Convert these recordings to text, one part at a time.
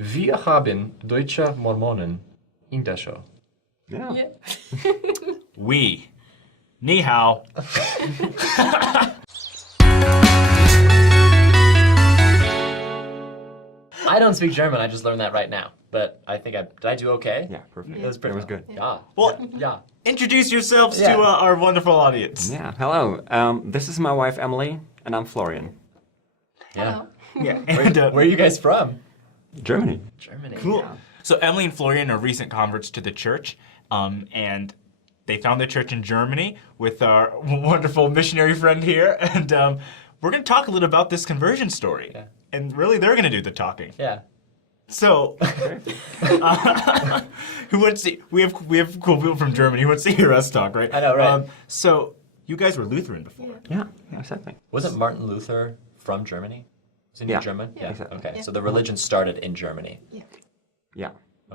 Wir haben deutsche Mormonen in der Show. Yeah. We. Ni hao. I don't speak German, I just learned that right now. But I think did I do okay? Yeah, perfect. That was pretty It was good. Yeah. Well, Yeah. introduce yourselves Yeah. to our wonderful audience. Yeah, hello. This is my wife Emily, and I'm Florian. Yeah. Yeah. Where, And, where are you guys from? Germany. Germany. cool. Yeah. So Emily and Florian are recent converts to the church, and they found the church in Germany with our wonderful missionary friend here, and we're going to talk a little about this conversion story. Yeah. And really, they're going to do the talking. Yeah. So, who wants to? We have cool people from Germany who wants to hear us talk, right? I know, right? So, you guys were Lutheran before. Yeah, exactly. Wasn't Martin Luther from Germany? Isn't he Yeah. German? Yeah. Exactly. Okay, Yeah. so the religion started in Germany. Yeah.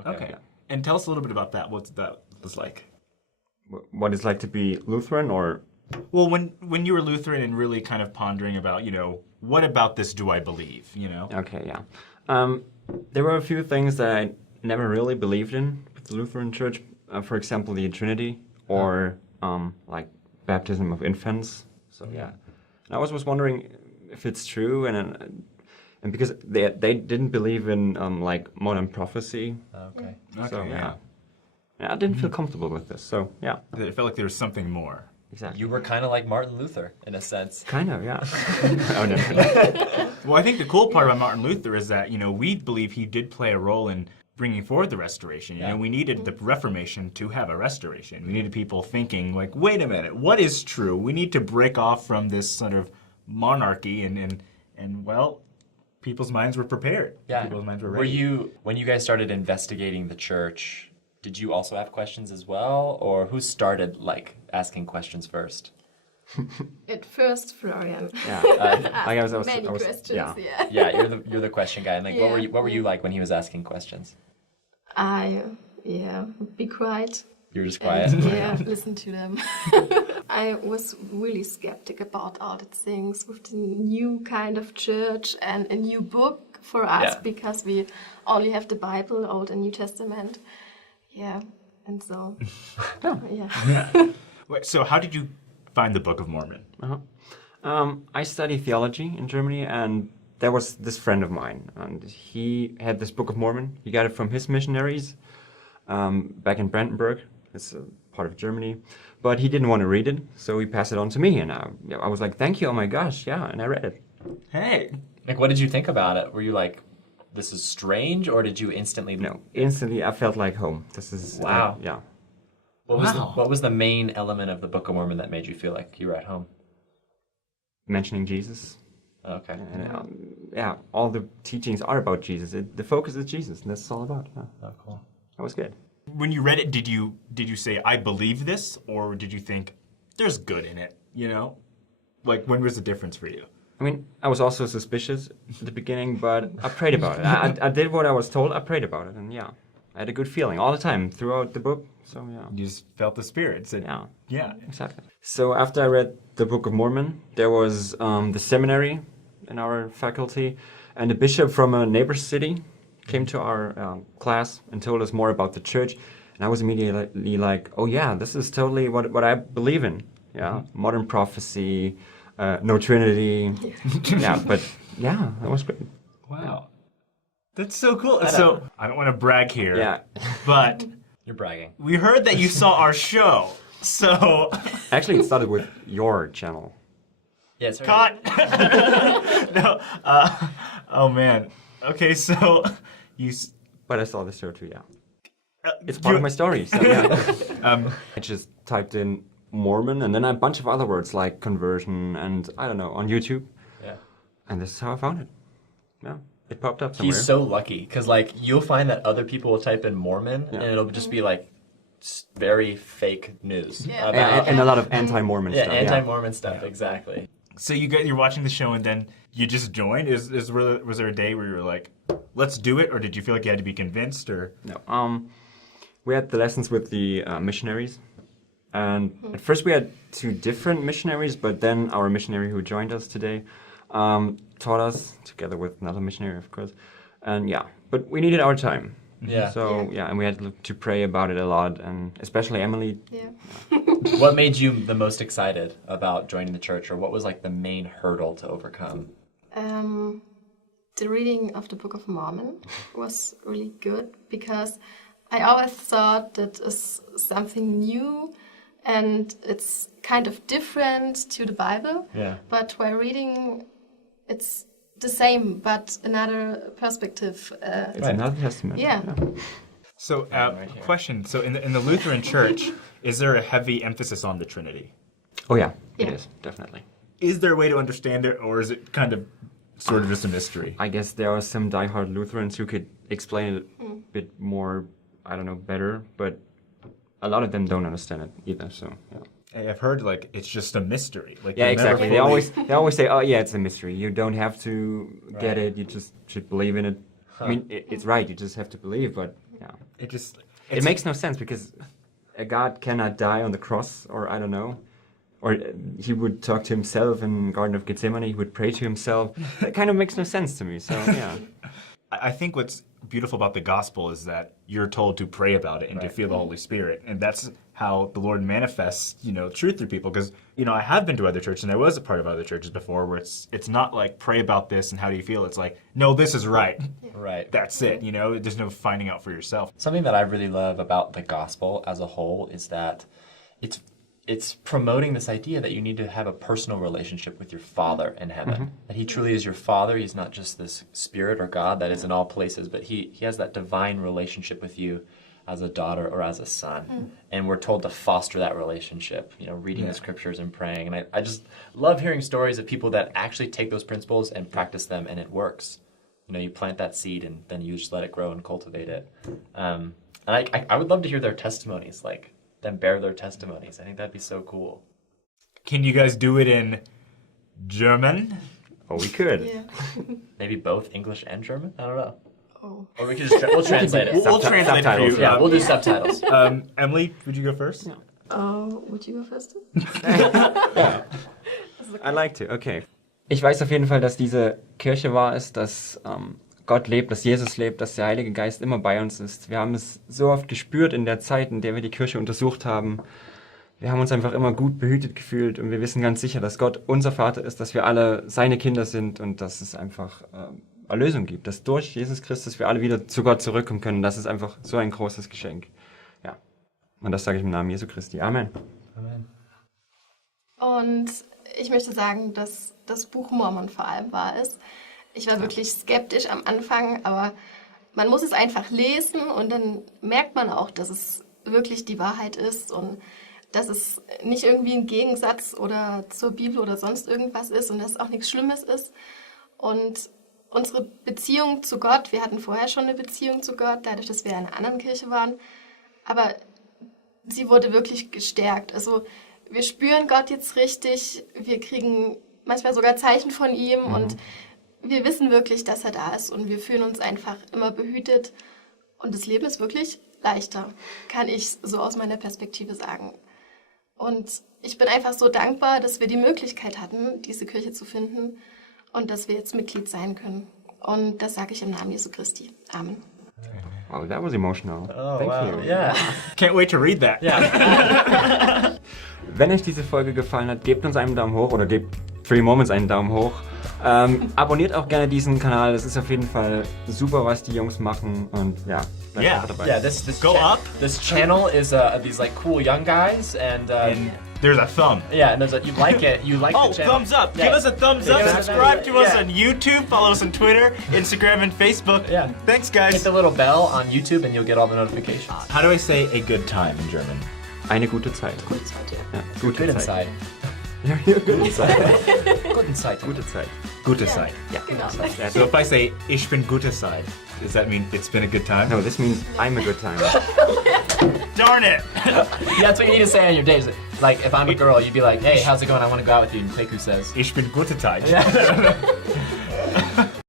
Okay. Yeah. And tell us a little bit about that. What that was like. What it's like to be Lutheran, or Well, when you were Lutheran and really kind of pondering about, what about this do I believe, okay, yeah. There were a few things that I never really believed in with the Lutheran Church. For example, the Trinity, or like baptism of infants. So yeah, and I was wondering if it's true, and because they didn't believe in like modern prophecy. Okay. So Okay, yeah. I didn't feel comfortable with this. So yeah, It felt like there was something more. exactly. You were kind of like Martin Luther, in a sense. Kind of, yeah. Oh no. Well, I think the cool part about Martin Luther is that, we believe he did play a role in bringing forward the restoration. Yeah. We needed the Reformation to have a restoration. We needed people thinking, like, wait a minute, what is true? We need to break off from this sort of monarchy, and well, people's minds were prepared. Yeah. People's minds were Were ready. you, when you guys started investigating the church, did you also have questions as well? Or who started, like, asking questions first? At first, Florian. Yeah. Like I was Many yeah. questions, yeah. Yeah, you're the question guy. And like, Yeah. what were you like when he was asking questions? Be quiet. You were just quiet. And, listen to them. I was really skeptic about all the things with the new kind of church and a new book for us, Yeah. because we only have the Bible, Old and New Testament. Yeah, and so, yeah. Wait, so how did you find the Book of Mormon? I studied theology in Germany, and there was this friend of mine, and he had this Book of Mormon. He got it from his missionaries back in Brandenburg. It's a part of Germany. But he didn't want to read it, so he passed it on to me, and I was like, thank you, oh my gosh, yeah, and I read it. Hey. Like, what did you think about it? Were you like, this is strange, or did you instantly... No, instantly I felt like home. This is... Wow. Yeah. What was the main element of the Book of Mormon that made you feel like you were at home? Mentioning Jesus. Okay. And all the teachings are about Jesus. The focus is Jesus, and that's all about. Yeah. Oh, cool. That was good. When you read it, did you say, I believe this? Or did you think, there's good in it, Like, when was the difference for you? I mean, I was also suspicious at the beginning, but I prayed about it. I did what I was told. I prayed about it, and yeah, I had a good feeling all the time throughout the book. So yeah, You just felt the Spirit. Said, yeah, exactly. So after I read the Book of Mormon, there was the seminary in our faculty, and the bishop from a neighbor city came to our class and told us more about the church, and I was immediately like, oh yeah, this is totally what I believe in. Yeah, modern prophecy. No Trinity. Yeah, but yeah, that was great. Wow. That's so cool. So, I don't want to brag here. Yeah. But You're bragging. we heard that you saw our show. So, Actually, it started with your channel. Yeah, it's cut. No. Oh man. Okay, so But I saw the show too, yeah. It's part of my story, so yeah. I just typed in Mormon, and then a bunch of other words like conversion and, I don't know, on YouTube. Yeah. And this is how I found it. Yeah. It popped up somewhere. He's so lucky, because like you'll find that other people will type in Mormon, and it'll just be like very fake news. Yeah. About, and a lot of anti-Mormon yeah, stuff. anti-Mormon stuff, exactly. So you're watching the show and then you just joined? Was there a day where you were like, let's do it, or did you feel like you had to be convinced, or? No. We had the lessons with the missionaries. And at first we had two different missionaries, but then our missionary who joined us today taught us, together with another missionary, of course. And yeah, but we needed our time. Yeah. So yeah, and we had to pray about it a lot, and especially Emily. Yeah. What made you the most excited about joining the church, or what was like the main hurdle to overcome? The reading of the Book of Mormon was really good because I always thought that is something new and it's kind of different to the Bible. Yeah. But while reading, it's the same, but another perspective. It's another testament. Yeah. So, question. So, in the Lutheran Church, is there a heavy emphasis on the Trinity? Oh yeah, Yeah. it is, definitely. Is there a way to understand it, or is it kind of sort of just a mystery? I guess there are some diehard Lutherans who could explain it a bit more, I don't know, better, but a lot of them don't understand it either, so yeah. I've heard like it's just a mystery. Like Yeah, you'll never exactly. fully- They always say, "Oh, yeah, it's a mystery. You don't have to get Right. it. You just should believe in it." I mean, it's right. You just have to believe, but yeah, it makes no sense because a God cannot die on the cross, or I don't know, or he would talk to himself in Garden of Gethsemane. He would pray to himself. It kind of makes no sense to me. So yeah, I think what's beautiful about the gospel is that you're told to pray about it and to feel the Holy Spirit, and that's how the Lord manifests, truth through people. Because I have been to other churches, and I was a part of other churches before, where it's not like pray about this and how do you feel. It's like, no, this is right. Right. That's it. There's no finding out for yourself. Something that I really love about the gospel as a whole is that it's promoting this idea that you need to have a personal relationship with your Father in heaven. That he truly is your Father. He's not just this spirit or God that is in all places, but he has that divine relationship with you as a daughter or as a son. And we're told to foster that relationship, reading the scriptures and praying. And I just love hearing stories of people that actually take those principles and practice them, and it works. You plant that seed and then you just let it grow and cultivate it. And I would love to hear their testimonies, like them bear their testimonies. I think that'd be so cool. Can you guys do it in German? oh, we could. Yeah. Maybe both English and German? I don't know. Oh. Or we could just we'll translate it. We'll translate it for you. Subtitles, Yeah, we'll do subtitles. Emily, would you go first? Would you go first? I like to, okay. Ich weiß auf jeden Fall, dass diese Kirche wahr ist, dass Gott lebt, dass Jesus lebt, dass der Heilige Geist immer bei uns ist. Wir haben es so oft gespürt in der Zeit, in der wir die Kirche untersucht haben. Wir haben uns einfach immer gut behütet gefühlt und wir wissen ganz sicher, dass Gott unser Vater ist, dass wir alle seine Kinder sind und dass es einfach Erlösung gibt, dass durch Jesus Christus wir alle wieder zu Gott zurückkommen können. Das ist einfach so ein großes Geschenk. Ja. Und das sage ich im Namen Jesu Christi. Amen. Amen. Und ich möchte sagen, dass das Buch Mormon vor allem wahr ist. Ich war wirklich skeptisch am Anfang, aber man muss es einfach lesen und dann merkt man auch, dass es wirklich die Wahrheit ist und dass es nicht irgendwie ein Gegensatz oder zur Bibel oder sonst irgendwas ist und dass es auch nichts Schlimmes ist. Und unsere Beziehung zu Gott, wir hatten vorher schon eine Beziehung zu Gott, dadurch, dass wir in einer anderen Kirche waren, aber sie wurde wirklich gestärkt. Also wir spüren Gott jetzt richtig, wir kriegen manchmal sogar Zeichen von ihm und wir wissen wirklich, dass er da ist und wir fühlen uns einfach immer behütet und das Leben ist wirklich leichter, kann ich so aus meiner Perspektive sagen. Und ich bin einfach so dankbar, dass wir die Möglichkeit hatten, diese Kirche zu finden und dass wir jetzt Mitglied sein können. Und das sage ich im Namen Jesu Christi. Amen. Oh, that was emotional. Oh, Thank wow. you. Yeah. Can't wait to read that. Yeah. Wenn euch diese Folge gefallen hat, gebt uns einen Daumen hoch oder gebt Free Moments einen Daumen hoch. Abonniert auch gerne diesen Kanal, das ist auf jeden Fall super, was die Jungs machen und ja, bleibt Yeah. einfach dabei. Yeah, this Go up. This channel is these like cool young guys and And there's a thumb. yeah, and there's a, you like Oh, the channel. thumbs up. Yeah. Give us a thumbs up. Give us a Subscribe thumbs to up. us Yeah. on YouTube. Follow us on Twitter, Instagram, and Facebook. Yeah. Thanks, Hit guys. the little bell on YouTube and you'll get all the notifications. How do I say a good time in German? Eine gute Zeit. Gute Zeit, ja. Ja, gute Good Zeit. inside. Ja, gute Zeit. Good inside. Gute Zeit. Gute Zeit. Ja. Genau. So if I say ich bin gute Zeit, does that mean it's been a good time? No, this means I'm a good time. Darn it! Yeah, that's what you need to say on your days. Like if I'm a girl, you'd be like, hey, how's it going? I want to go out with you. And Kweku says, Ich bin gute Zeit. yeah.